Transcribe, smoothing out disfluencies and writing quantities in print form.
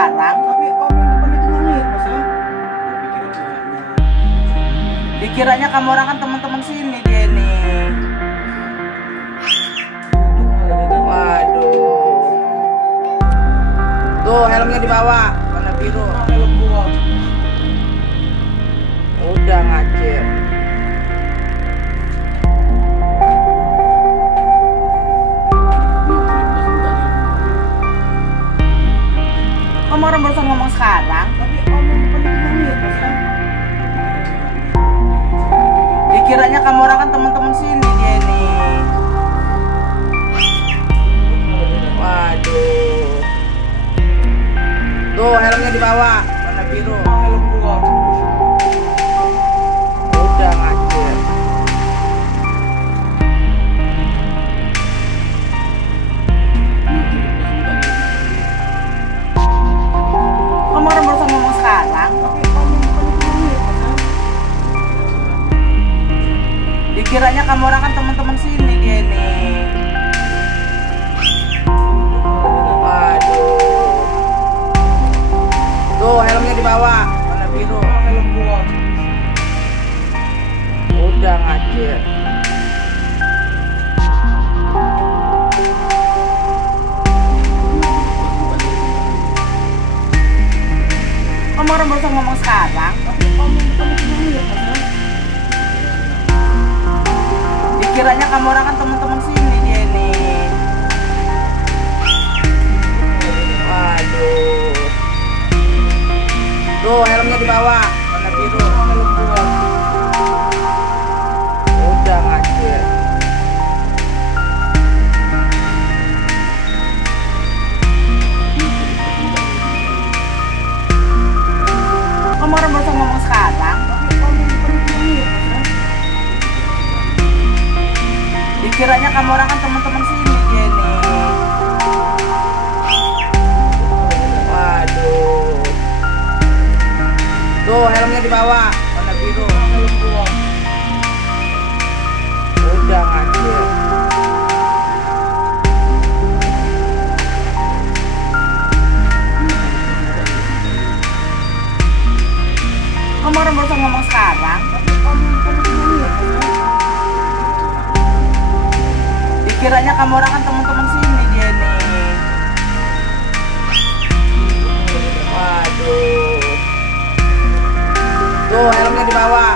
sekarang. Tapi om yang depan itu nangis, Mas ya? Dikiranya kamu orang kan teman-teman sini dia nih. Waduh. Tuh helmnya dibawa, warna biru. Helm gua. Udah ngacir. Kamu orang barusan ngomong sekarang. Tapi om yang depan itu nangis, Mas ya? Dikiranya kamu orang kan teman-teman sini dia nih. Waduh. Tuh helmnya dibawa, warna biru. Helm gua. Udah ngacir. Kamu orang barusan ngomong sekarang. Tapi om yang depan itu nangis, Mas ya? Dikiranya kamu orang kan teman-teman sini dia nih. Waduh. Tuh helmnya dibawa, warna biru. Helm gua. Udah ngacir. Kamu orang barusan ngomong sekarang. Tapi om yang depan itu nangis, Mas ya? Dikiranya kamu orang kan teman-teman sini dia nih. Waduh. Tuh helmnya dibawa, warna biru. Helm gua. Udah ngacir. Kamu orang barusan ngomong sekarang. Tapi om yang depan itu nangis, Mas ya? Dikiranya kamu orang kan teman-teman sini dia nih. Waduh. Tuh helmnya dibawa, warna biru. Helm gua. Udah ngacir. Kamu orang barusan ngomong sekarang. Tapi om yang depan itu nangis, Mas ya? Dikiranya kamu orang kan teman-teman sini dia nih. Waduh. Tuh helmnya dibawa,